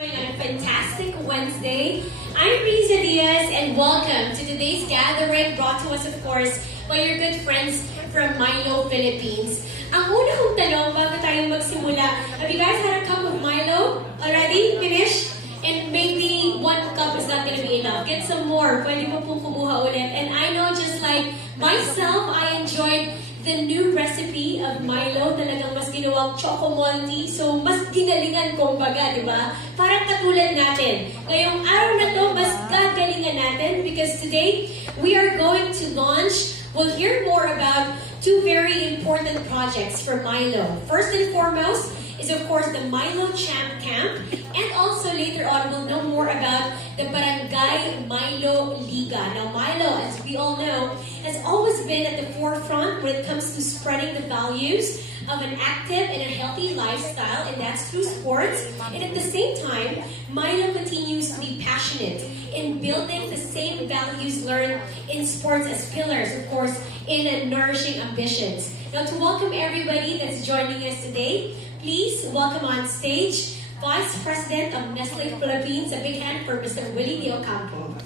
On a fantastic Wednesday. I'm Riza Diaz and welcome to today's gathering brought to us, of course, by your good friends from Milo, Philippines. Ang una kong tanong bago tayo magsimula, have you guys had a cup of Milo already? Finished? And maybe one cup is not going to be enough. Get some more. Pwede mo pong kumuha ulit. And I know just like myself, I enjoyed the new recipe of Milo. Talagang mas ginawang choco-malty. So, mas ginalingan kumbaga, di ba? Parang katulad natin. Ngayong araw na to, mas gagalingan natin because today, we are going to launch. We'll hear more about two very important projects for Milo. First and foremost is, of course, the Milo Champ Camp. And also, later on, we'll know more about the Barangay Milo Liga. Now, Milo, as we all know, has always been at the forefront when it comes to spreading the values of an active and a healthy lifestyle, and that's through sports. And at the same time, Milo continues to be passionate in building the same values learned in sports as pillars, of course, in nourishing ambitions. Now, to welcome everybody that's joining us today, please welcome on stage Vice President of Nestle Philippines. A big hand for Mr. Willie De Ocampo.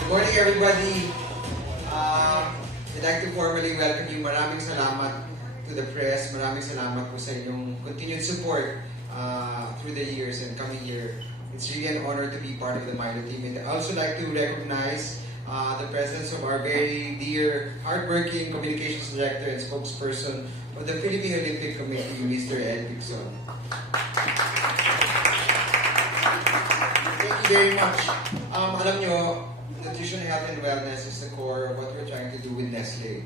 Good morning, everybody. I'd like to formally welcome you. Maraming salamat to the press. Maraming salamat po sa inyong continued support through the years and coming year. It's really an honor to be part of the Milo team. And I'd also like to recognize the presence of our very dear, hardworking communications director and spokesperson of the Philippine Olympic Committee, Mr. Ed Dixon. Thank you very much. Alam nyo, nutrition, health, and wellness is the core of what we're trying to do with Nestle.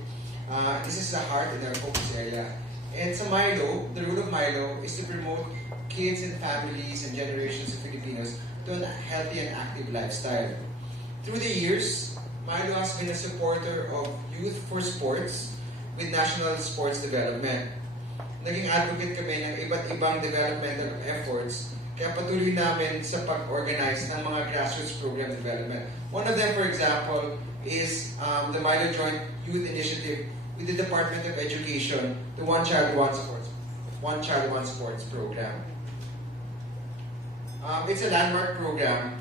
This is the heart and our focus area. And sa Milo, the role of Milo is to promote kids and families and generations of Filipinos to a healthy and active lifestyle. Through the years, Milo has been a supporter of Youth for Sports with National Sports Development. Naging advocate kami ng iba't ibang developmental efforts kaya patuloy namin sa pag-organize ng mga grassroots program development. One of them, for example, is the Milo Joint Youth Initiative with the Department of Education, the One Child, One Sports program. It's a landmark program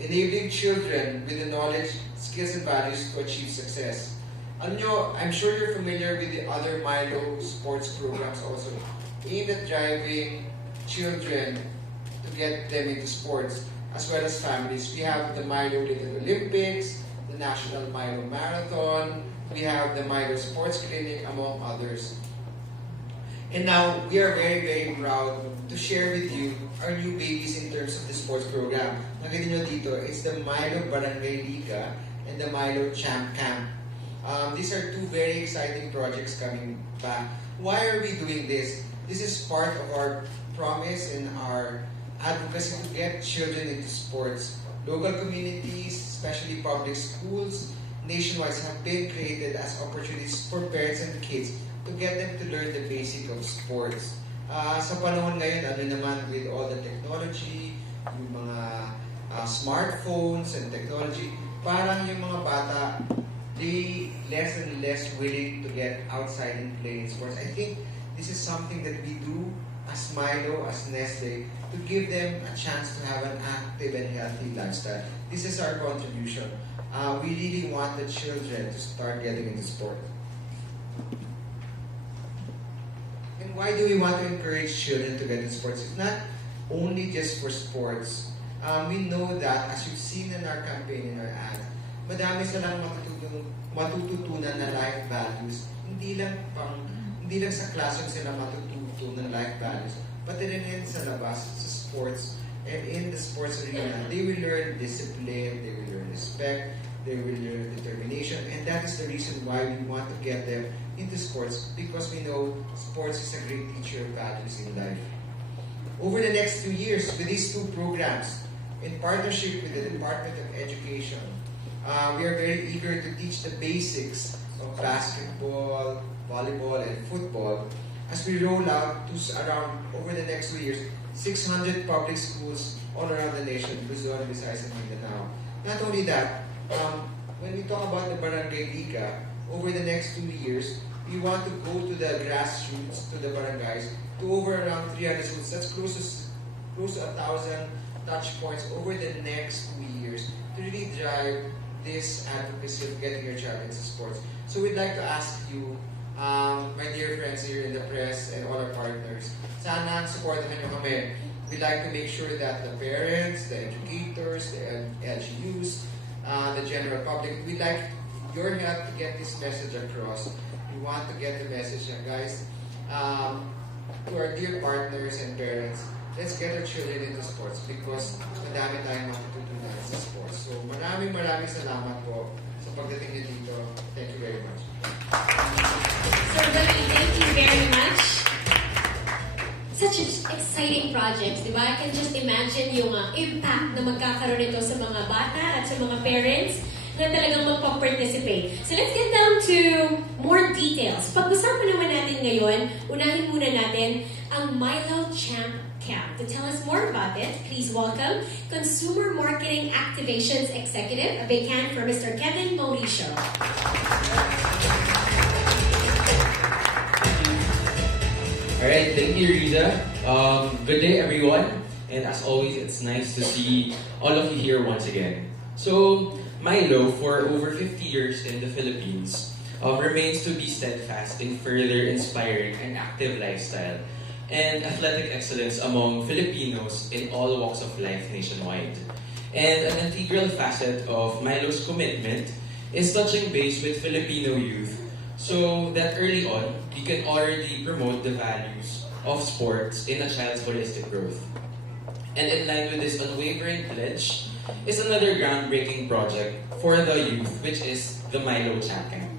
enabling children with the knowledge, skills, and values to achieve success. Alam nyo, I'm sure you're familiar with the other Milo sports programs also aimed at driving children to get them into sports as well as families. We have the Milo Little Olympics, the National Milo Marathon, we have the Milo Sports Clinic, among others. And now, we are very, very proud to share with you our new babies in terms of the sports program. Nakita nyo dito, it's the Milo Barangay Liga and the Milo Champ Camp. These are two very exciting projects coming back. Why are we doing this? This is part of our promise and our advocacy to get children into sports. Local communities, especially public schools, nationwide have been created as opportunities for parents and kids to get them to learn the basic of sports. Sa panahon ngayon, ano naman with all the technology, yung mga smartphones and technology, parang yung mga bata, they less and less willing to get outside and play in sports. I think this is something that we do as Milo, as Nestle, to give them a chance to have an active and healthy lifestyle. This is our contribution. We really want the children to start getting into sport. And why do we want to encourage children to get into sports? It's not only just for sports. We know that, as you've seen in our campaign, in our ad, madami silang matututunan na life values. Hindi lang sa classroom sila matututunan life values, pati rin sa labas, sa sports. And in the sports arena, they will learn discipline, they will learn respect, they will learn determination, and that is the reason why we want to get them into sports, because we know sports is a great teacher of values in life. Over the next 2 years, with these two programs, in partnership with the Department of Education, we are very eager to teach the basics of basketball, volleyball, and football as we roll out to around, over the next 2 years, 600 public schools all around the nation, Luzon, Visayas, and Mindanao. Not only that, when we talk about the Barangay Liga, over the next 2 years, we want to go to the grassroots, to the barangays, to over around 300 schools. That's close to 1,000 touch points over the next 2 years to really drive this advocacy of getting your child into sports. So we'd like to ask you, my dear friends here in the press and all our partners, sana supportahan nyo kami. We'd like to make sure that the parents, the educators, the LGUs, the general public, we'd like your help to get this message across. We want to get the message, guys, to our dear partners and parents. Let's get our children into sports because madami tayong matututunan sa sports. So maraming salamat po sa pagdating niyo dito. Thank you very much. Sir Billy, thank you very much. Such an exciting project, di ba? I can just imagine yung impact na magkakaroon nito sa mga bata at sa mga parents na talagang magpa-participate. So let's get down to more details. Pag-usapan naman natin ngayon, unahin muna natin ang Milo Champ Camp. To tell us more about it, please welcome Consumer Marketing Activations Executive, a big hand for Mr. Kevin Mauricio. Alright, thank you, Riza. Good day, everyone. And as always, it's nice to see all of you here once again. So, Milo, for over 50 years in the Philippines, remains to be steadfast in further inspiring an active lifestyle and athletic excellence among Filipinos in all walks of life nationwide. And an integral facet of Milo's commitment is touching base with Filipino youth so that early on, we can already promote the values of sports in a child's holistic growth. And in line with this unwavering pledge is another groundbreaking project for the youth, which is the Milo Champ Camp.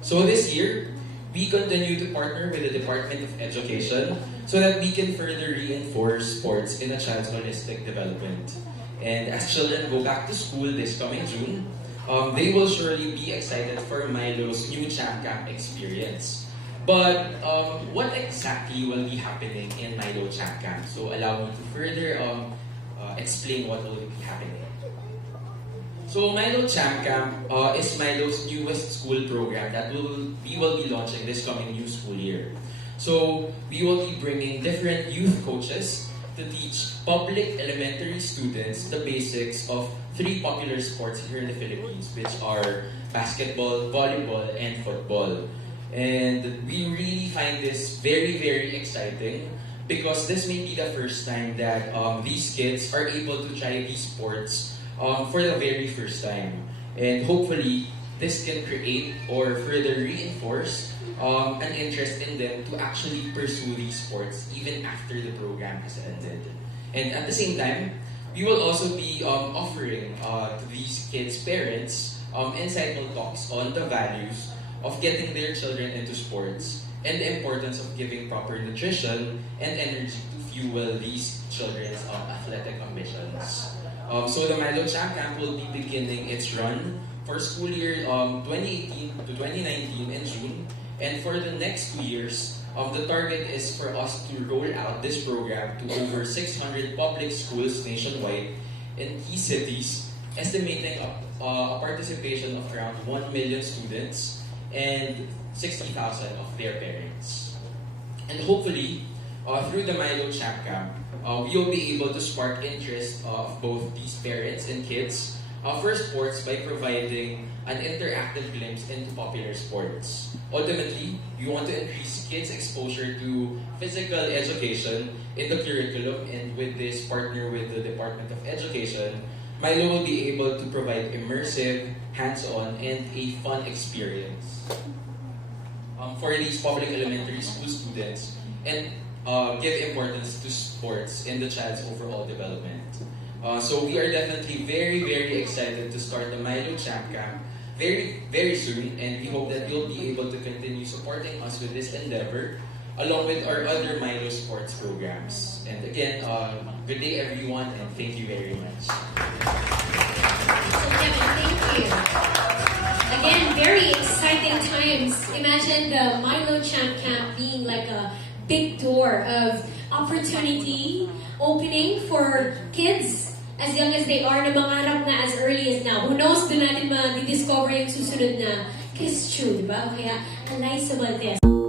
So this year, we continue to partner with the Department of Education so that we can further reinforce sports in a child's holistic development. And as children go back to school this coming June, they will surely be excited for Milo's new Champ Camp experience. But what exactly will be happening in Milo Champ Camp? So allow me to further explain what will be happening. So Milo Champ Camp is Milo's newest school program that we will be launching this coming new school year. So we will be bringing different youth coaches to teach public elementary students the basics of 3 popular sports here in the Philippines, which are basketball, volleyball, and football. And we really find this very, very exciting because this may be the first time that these kids are able to try these sports for the very first time. And hopefully, this can create or further reinforce an interest in them to actually pursue these sports even after the program has ended. And at the same time, we will also be offering to these kids' parents insightful talks on the values of getting their children into sports and the importance of giving proper nutrition and energy to fuel these children's athletic ambitions. So the Milo Champ Camp will be beginning its run for school year 2018 to 2019 in June. And for the next 2 years, the target is for us to roll out this program to over 600 public schools nationwide in key cities, estimating a participation of around 1 million students and 60,000 of their parents. And hopefully, through the Milo Champ Camp, we will be able to spark interest of both these parents and kids for sports by providing an interactive glimpse into popular sports. Ultimately, we want to increase kids' exposure to physical education in the curriculum, and with this partner with the Department of Education, Milo will be able to provide immersive, hands-on, and a fun experience for these public elementary school students and give importance to sports in the child's overall development. So we are definitely very, very excited to start the Milo Champ Camp very, very soon, and we hope that you'll be able to continue supporting us with this endeavor along with our other Milo sports programs. And again, good day everyone, and thank you very much. So Kevin, thank you. Again, very exciting times. Imagine the Milo Champ Camp being like a big door of opportunity opening for kids as young as they are na mangarap na as early as now. Who knows, doon natin ma-discover yung susunod na Because true, di ba? Kaya, Eliza Valdez.